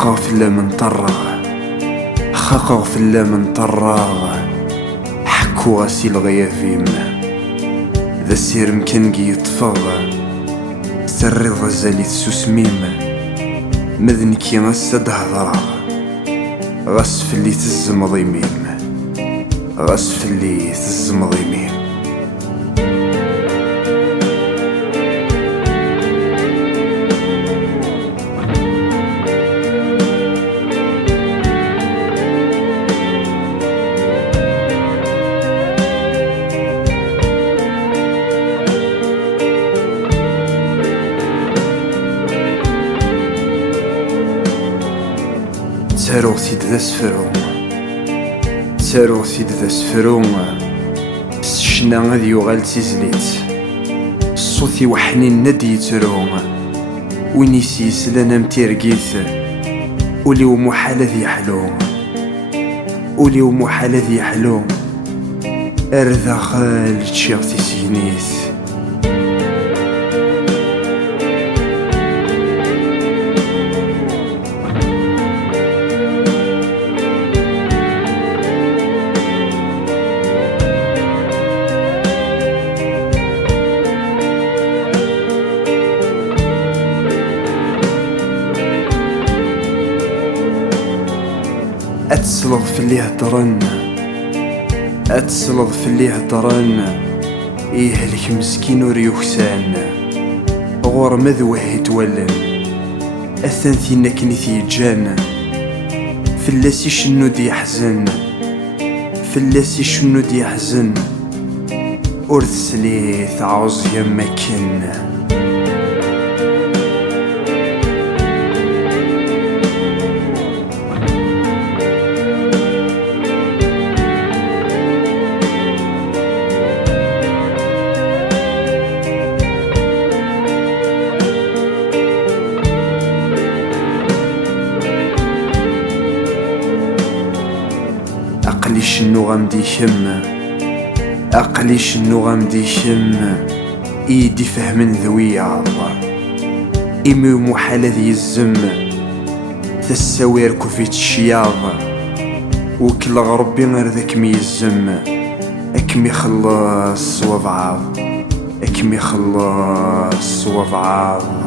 خاقا في الله من طراغ، خاقا في الله من طراغ، حكو غاسي الغيافيم ذا السير مكان يطفغ، سري غزالي تسوسميم مذنكي غاس دهضرا، غاس في اللي تزمضيميم، غاس في اللي تزمضيميم. تاروغتي ذا سفرو، تاروغتي ذا سفرو، الشنا غادي يوغال تيزليت، الصوت يوحنين ندي يترو، وين يسيس لنا متيرقيت، ولي ومحال ذي يحلو، ولي ومحال ذي يحلو، ارذا خال تشيغتي سينيس. أتسلظ في اللي هدرن، أتسلظ في اللي هدرن، يهلك مسكين وريوكسان، غور مذوه يتولن، أثنثينا كنيثي يجان، فلاسي شنو دي يحزن، فلاسي شنو دي يحزن، ورث سليث عوز يمكن. أقلي شنو غامدي شم، أقلي شنو غامدي شم، إيدي فهمن ذوياض، إمي ومحال ذي الزم، تساوير كوفيت الشياض، وكل غربي غير ذاك ميزم، أكمي خلص وضعاض، أكمي خلص وضعاض.